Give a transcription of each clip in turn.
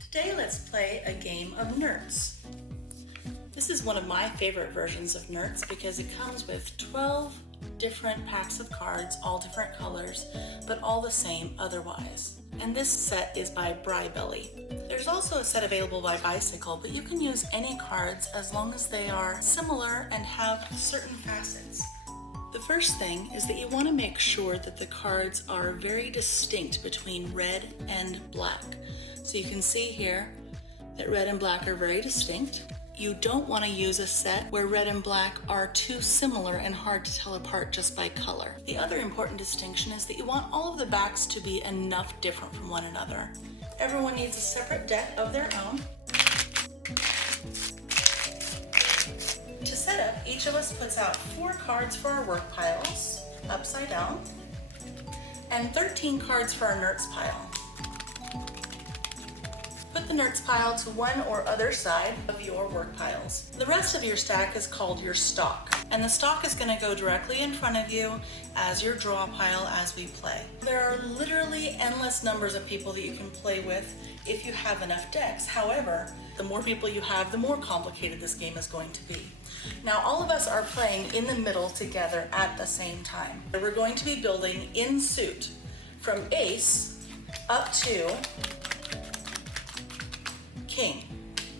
Today let's play a game of Nertz. This is one of my favorite versions of Nertz because it comes with 12 different packs of cards, all different colors, but all the same otherwise. And this set is by Brybelly. There's also a set available by Bicycle, but you can use any cards as long as they are similar and have certain facets. The first thing is that you want to make sure that the cards are very distinct between red and black. So you can see here that red and black are very distinct. You don't want to use a set where red and black are too similar and hard to tell apart just by color. The other important distinction is that you want all of the backs to be enough different from one another. Everyone needs a separate deck of their own. To set up, each of us puts out 4 cards for our work piles, upside down, and 13 cards for our Nertz pile. Put the Nertz pile to one or other side of your work piles. The rest of your stack is called your stock, and the stock is going to go directly in front of you as your draw pile as we play. There are literally endless numbers of people that you can play with if you have enough decks. However, the more people you have, the more complicated this game is going to be. Now, all of us are playing in the middle together at the same time. We're going to be building in suit from ace up to king.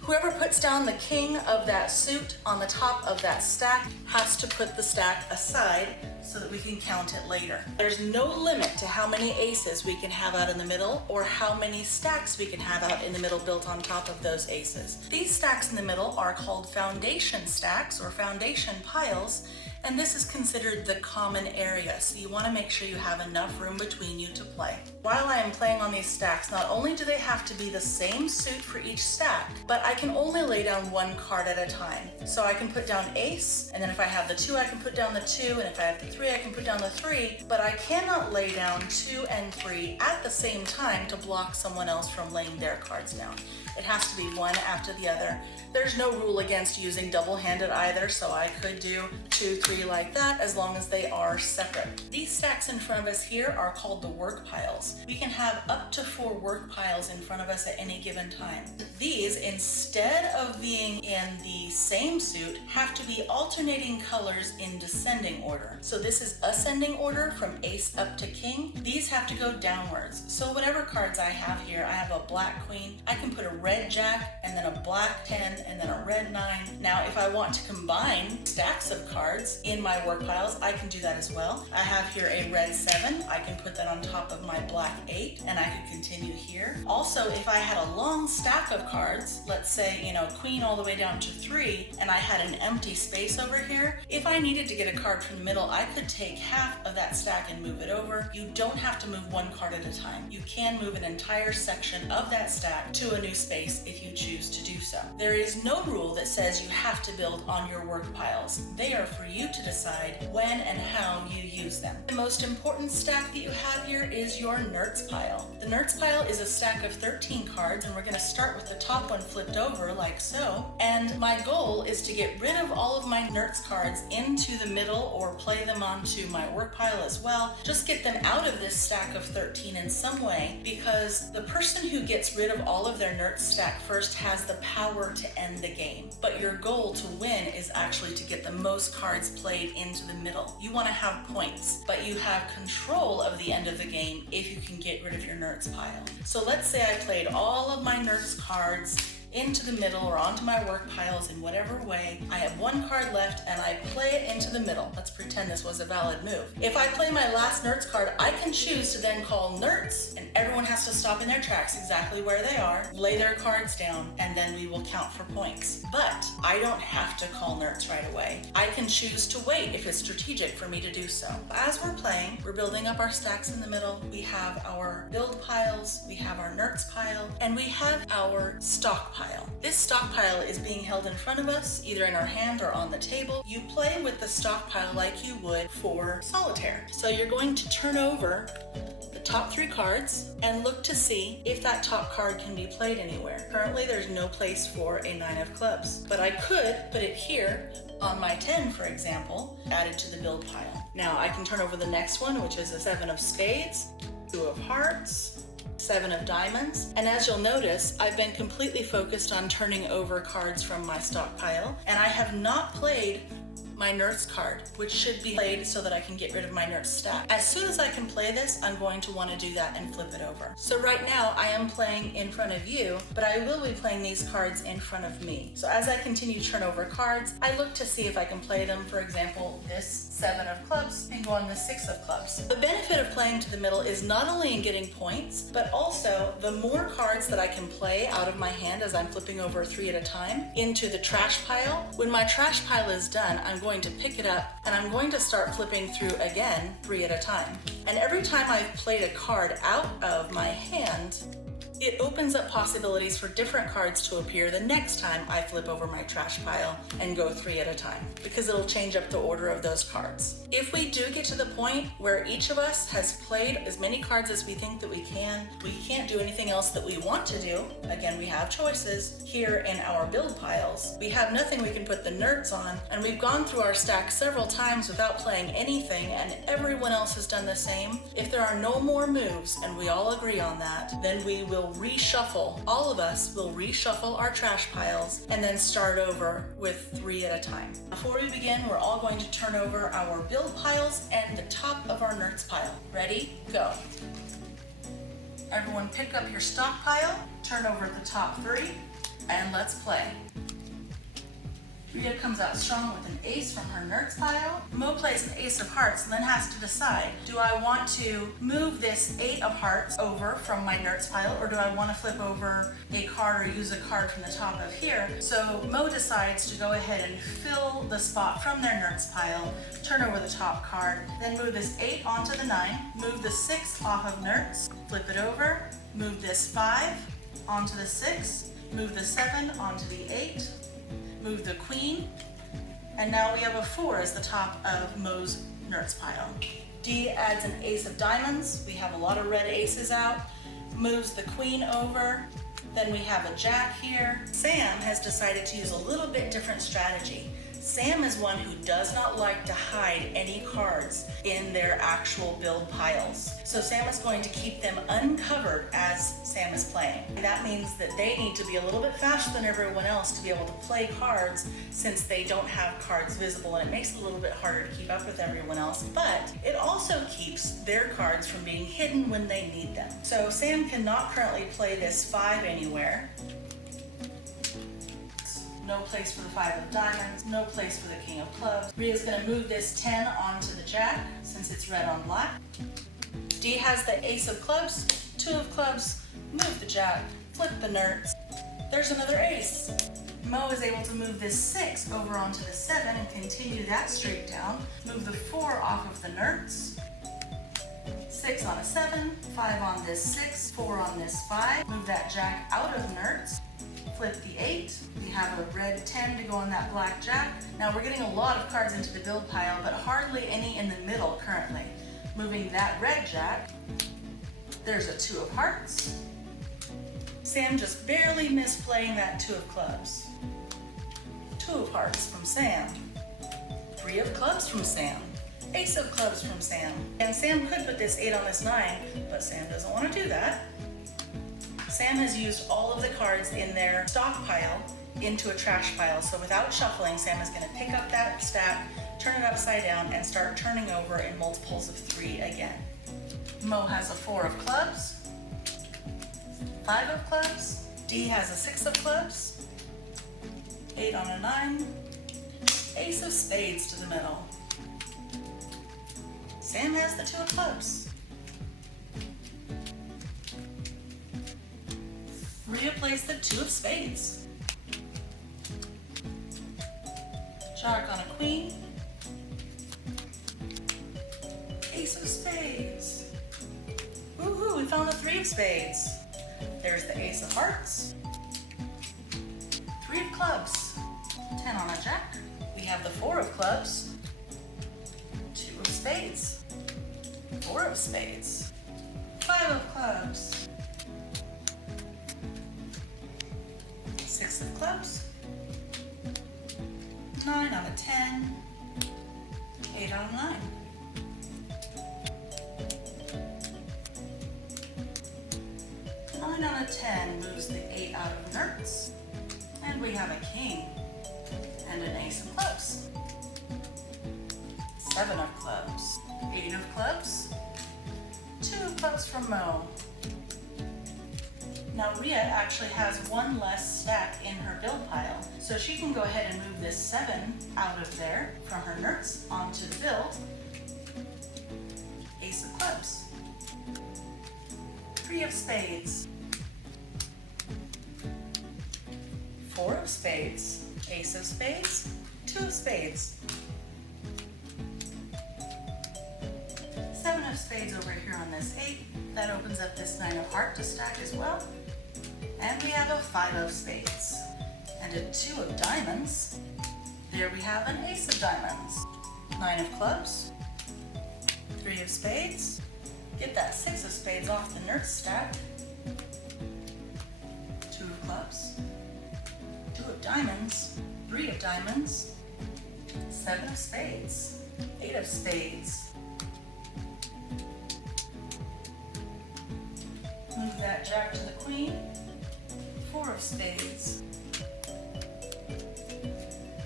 Whoever puts down the king of that suit on the top of that stack has to put the stack aside so that we can count it later. There's no limit to how many aces we can have out in the middle or how many stacks we can have out in the middle built on top of those aces. These stacks in the middle are called foundation stacks or foundation piles, and this is considered the common area, so you want to make sure you have enough room between you to play. While I am playing on these stacks, not only do they have to be the same suit for each stack, but I can only lay down one card at a time. So I can put down ace, and then if I have the 2, I can put down the 2, and if I have the 3, I can put down the 3, but I cannot lay down 2 and 3 at the same time to block someone else from laying their cards down. It has to be one after the other. There's no rule against using double-handed either, so I could do 2, 3 like that as long as they are separate. These stacks in front of us here are called the work piles. We can have up to 4 work piles in front of us at any given time. These, instead of being in the same suit, have to be alternating colors in descending order. So this is ascending order from ace up to king. These have to go downwards. So whatever cards I have here, I have a black queen, I can put a red jack and then a black 10 and then a red 9. Now if I want to combine stacks of cards in my work piles, I can do that as well. I have here a red 7, I can put that on top of my black 8 and I could continue here. Also, if I had a long stack of cards, let's say, queen all the way down to 3, and I had an empty space over here, if I needed to get a card from the middle, I could take half of that stack and move it over. You don't have to move one card at a time. You can move an entire section of that stack to a new space if you choose to do so. There is no rule that says you have to build on your work piles. They are for you to decide when and how you use them. The most important stack that you have here is your Nertz pile. The Nertz pile is a stack of 13 cards, and we're going to start with the top one flipped over like so. And my goal is to get rid of all of my Nertz cards into the middle or play them onto my work pile as well. Just get them out of this stack of 13 in some way, because the person who gets rid of all of their Nertz stack first has the power to end the game. But your goal to win is actually to get the most cards played into the middle. You want to have points, but you have control of the end of the game if you can get rid of your Nertz pile. So let's say I played all of my Nertz cards into the middle or onto my work piles in whatever way. I have one card left and I play it into the middle. Let's pretend this was a valid move. If I play my last Nertz card, I can choose to then call Nertz, and everyone has to stop in their tracks exactly where they are, lay their cards down, and then we will count for points. But I don't have to call Nertz right away. I can choose to wait if it's strategic for me to do so. As we're playing, we're building up our stacks in the middle. We have our build piles, we have our Nertz pile, and we have our stock pile. This stockpile is being held in front of us, either in our hand or on the table. You play with the stockpile like you would for solitaire. So you're going to turn over the top 3 cards and look to see if that top card can be played anywhere. Currently, there's no place for a 9 of clubs, but I could put it here on my 10, for example, added to the build pile. Now I can turn over the next one, which is a 7 of spades, 2 of hearts, 7 of diamonds. And as you'll notice, I've been completely focused on turning over cards from my stockpile, and I have not played my Nertz card, which should be played so that I can get rid of my Nertz stack. As soon as I can play this, I'm going to want to do that and flip it over. So right now I am playing in front of you, but I will be playing these cards in front of me. So as I continue to turn over cards, I look to see if I can play them. For example, this 7 of clubs and go on the 6 of clubs. The benefit of playing to the middle is not only in getting points, but also the more cards that I can play out of my hand as I'm flipping over 3 at a time into the trash pile. When my trash pile is done, I'm going to pick it up and I'm going to start flipping through again 3 at a time. And every time I've played a card out of my hand, it opens up possibilities for different cards to appear the next time I flip over my trash pile and go 3 at a time, because it'll change up the order of those cards. If we do get to the point where each of us has played as many cards as we think that we can't do anything else that we want to do. Again, we have choices here in our build piles. We have nothing we can put the Nertz on, and we've gone through our stack several times without playing anything, and everyone else has done the same. If there are no more moves, and we all agree on that, then we will reshuffle. All of us will reshuffle our trash piles and then start over with 3 at a time. Before we begin, we're all going to turn over our build piles and the top of our Nertz pile. Ready? Go. Everyone pick up your stockpile, turn over the top 3, and let's play. Rita comes out strong with an ace from her Nertz pile. Mo plays an ace of hearts and then has to decide, do I want to move this 8 of hearts over from my Nertz pile, or do I want to flip over a card or use a card from the top of here? So Mo decides to go ahead and fill the spot from their Nertz pile, turn over the top card, then move this 8 onto the 9, move the 6 off of Nertz, flip it over, move this 5 onto the 6, move the 7 onto the 8, move the queen, and now we have a 4 as the top of Mo's Nertz pile. D adds an ace of diamonds. We have a lot of red aces out. Moves the queen over. Then we have a jack here. Sam has decided to use a little bit different strategy. Sam is one who does not like to hide any cards in their actual build piles. So Sam is going to keep them uncovered as Sam is playing. That means that they need to be a little bit faster than everyone else to be able to play cards, since they don't have cards visible, and it makes it a little bit harder to keep up with everyone else, but it also keeps their cards from being hidden when they need them. So Sam cannot currently play this 5 anywhere. No place for the 5 of diamonds, no place for the king of clubs. Rhea's gonna move this 10 onto the jack since it's red on black. D has the ace of clubs, 2 of clubs, move the jack, flip the Nertz. There's another ace. Mo is able to move this 6 over onto the 7 and continue that streak down. Move the 4 off of the Nertz. 6 on a 7, 5 on this 6, 4 on this 5. Move that jack out of Nertz. Flip the 8. We have a red 10 to go on that black jack. Now we're getting a lot of cards into the build pile, but hardly any in the middle currently. Moving that red jack. There's a 2 of hearts. Sam just barely missed playing that 2 of clubs. 2 of hearts from Sam. 3 of clubs from Sam. Ace of clubs from Sam. And Sam could put this 8 on this 9, but Sam doesn't want to do that. Sam has used all of the cards in their stockpile into a trash pile, so without shuffling, Sam is going to pick up that stack, turn it upside down, and start turning over in multiples of 3 again. Mo has a 4 of clubs, 5 of clubs, D has a 6 of clubs, 8 on a 9, ace of spades to the middle. Sam has the 2 of clubs. Rhea plays the 2 of spades. Jack on a queen. Ace of spades. Woohoo, we found the 3 of spades. There's the ace of hearts. 3 of clubs. 10 on a jack. We have the 4 of clubs. 2 of spades. 4 of spades. 5 of clubs. 6 of clubs, 9 on a 10, 8 on a 9. 9 on a 10 moves the 8 out of Nertz. And we have a king and an ace of clubs. 7 of clubs, 8 of clubs, 2 of clubs from Mo. Now Rhea actually has one less stack in her build pile, so she can go ahead and move this 7 out of there from her Nertz onto the build. Ace of clubs, 3 of spades, 4 of spades, ace of spades, 2 of spades, 7 of spades over here on this 8. That opens up this 9 of heart to stack as well. And we have a 5 of spades and a 2 of diamonds. There we have an ace of diamonds. 9 of clubs, 3 of spades. Get that 6 of spades off the Nertz stack. 2 of clubs, 2 of diamonds, 3 of diamonds, 7 of spades, 8 of spades. Move that jack to the queen, 4 of spades.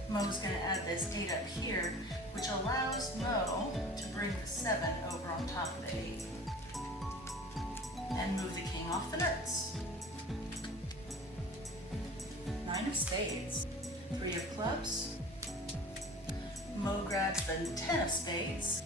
Mo's going to add this 8 up here, which allows Mo to bring the 7 over on top of the 8. And move the king off the Nertz. 9 of spades, 3 of clubs. Mo grabs the 10 of spades.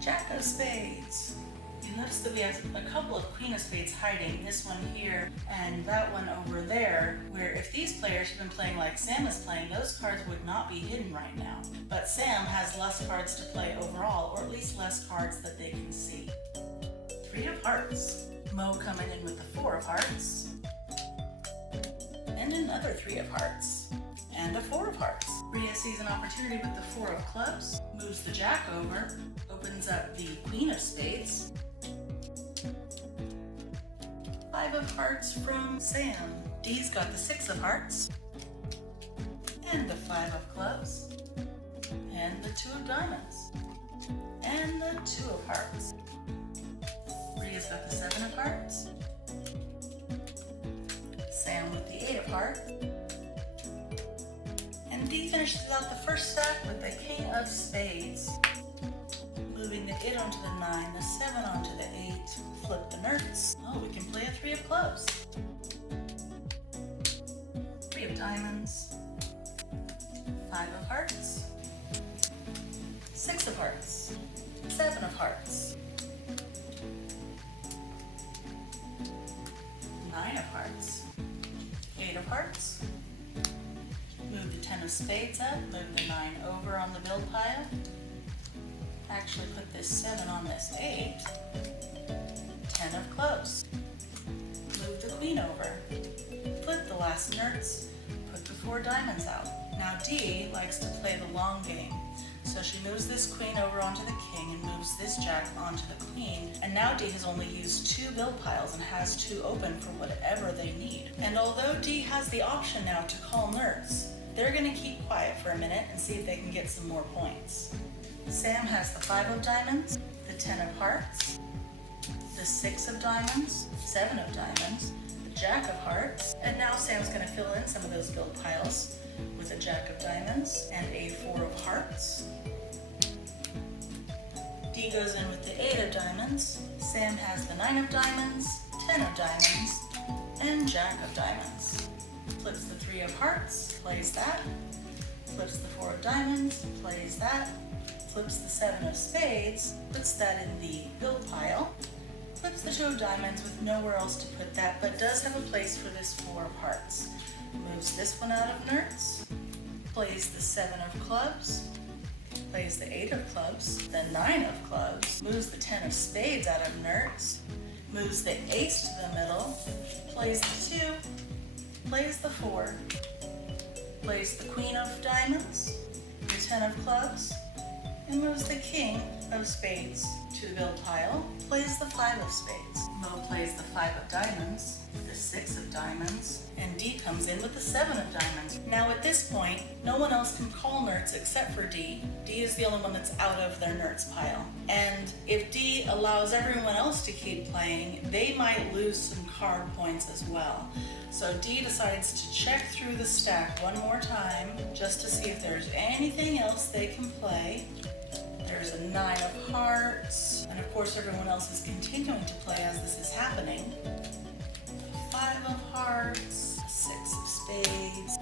Jack of spades. You notice that we have a couple of queen of spades hiding, this one here and that one over there, where if these players have been playing like Sam is playing, those cards would not be hidden right now. But Sam has less cards to play overall, or at least less cards that they can see. 3 of hearts. Mo coming in with the 4 of hearts. And another 3 of hearts. And a 4 of hearts. Rhea sees an opportunity with the 4 of clubs, moves the jack over, opens up the queen of spades. 5 of hearts from Sam. Dee's got the 6 of hearts, and the 5 of clubs, and the 2 of diamonds, and the 2 of hearts. Rhea's got the 7 of hearts, Sam with the 8 of hearts, and Dee finishes out the first stack with the king of spades. Moving the 8 onto the 9, the 7 onto the 8, flip the Nertz. Oh, we can play a 3 of clubs. 3 of diamonds, 5 of hearts, 6 of hearts, 7 of hearts, 9 of hearts, 8 of hearts. Move the 10 of spades up, move the 9 over on the build pile. Actually put this 7 on this 8. 10 of clubs. Move the queen over. Flip the last Nertz. Put the 4 diamonds out. Now Dee likes to play the long game. So she moves this queen over onto the king and moves this jack onto the queen. And now Dee has only used 2 build piles and has 2 open for whatever they need. And although Dee has the option now to call Nertz, they're going to keep quiet for a minute and see if they can get some more points. Sam has the 5 of diamonds, the 10 of hearts, the 6 of diamonds, 7 of diamonds, the jack of hearts, and now Sam's going to fill in some of those build piles with a jack of diamonds and a 4 of hearts. Dee goes in with the 8 of diamonds, Sam has the 9 of diamonds, 10 of diamonds, and jack of diamonds. Flips the 3 of hearts, plays that, flips the 4 of diamonds, plays that, flips the 7 of spades, puts that in the build pile, flips the 2 of diamonds with nowhere else to put that, but does have a place for this 4 of hearts. Moves this one out of Nertz, plays the 7 of clubs, plays the 8 of clubs, the 9 of clubs, moves the 10 of spades out of Nertz, moves the ace to the middle, plays the 2, plays the 4, plays the queen of diamonds, the 10 of clubs, and moves the king of spades to the build pile, plays the 5 of spades. Mo plays the 5 of diamonds, the 6 of diamonds, and D comes in with the 7 of diamonds. Now at this point, no one else can call Nertz except for D. D is the only one that's out of their Nertz pile. And if D allows everyone else to keep playing, they might lose some card points as well. So D decides to check through the stack one more time just to see if there's anything else they can play. There's a 9 of hearts, and of course everyone else is continuing to play as this is happening. 5 of hearts, a 6 of spades,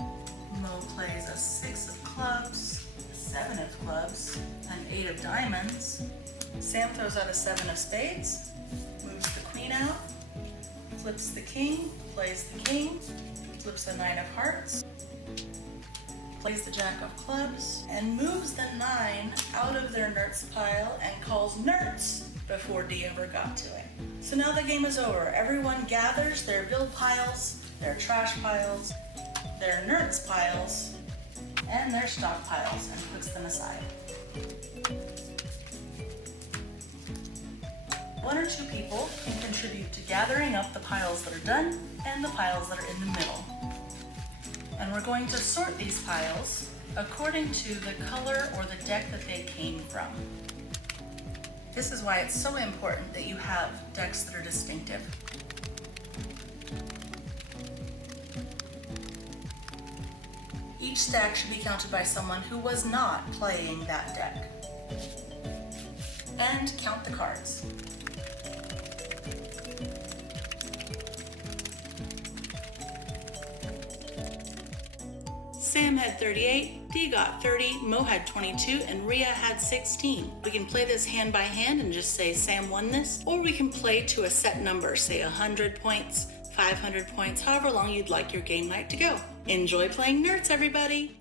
Mo plays a 6 of clubs, a 7 of clubs, an 8 of diamonds. Sam throws out a 7 of spades, moves the queen out, flips the king, plays the king, flips a 9 of hearts, plays the jack of clubs, and moves the 9 out of their Nertz pile and calls Nertz before D ever got to it. So now the game is over. Everyone gathers their build piles, their trash piles, their Nertz piles, and their stock piles and puts them aside. 1 or 2 people can contribute to gathering up the piles that are done and the piles that are in the middle. And we're going to sort these piles according to the color or the deck that they came from. This is why it's so important that you have decks that are distinctive. Each stack should be counted by someone who was not playing that deck. And count the cards. Sam had 38, D got 30, Mo had 22, and Rhea had 16. We can play this hand by hand and just say Sam won this, or we can play to a set number, say 100 points, 500 points, however long you'd like your game night to go. Enjoy playing Nertz, everybody!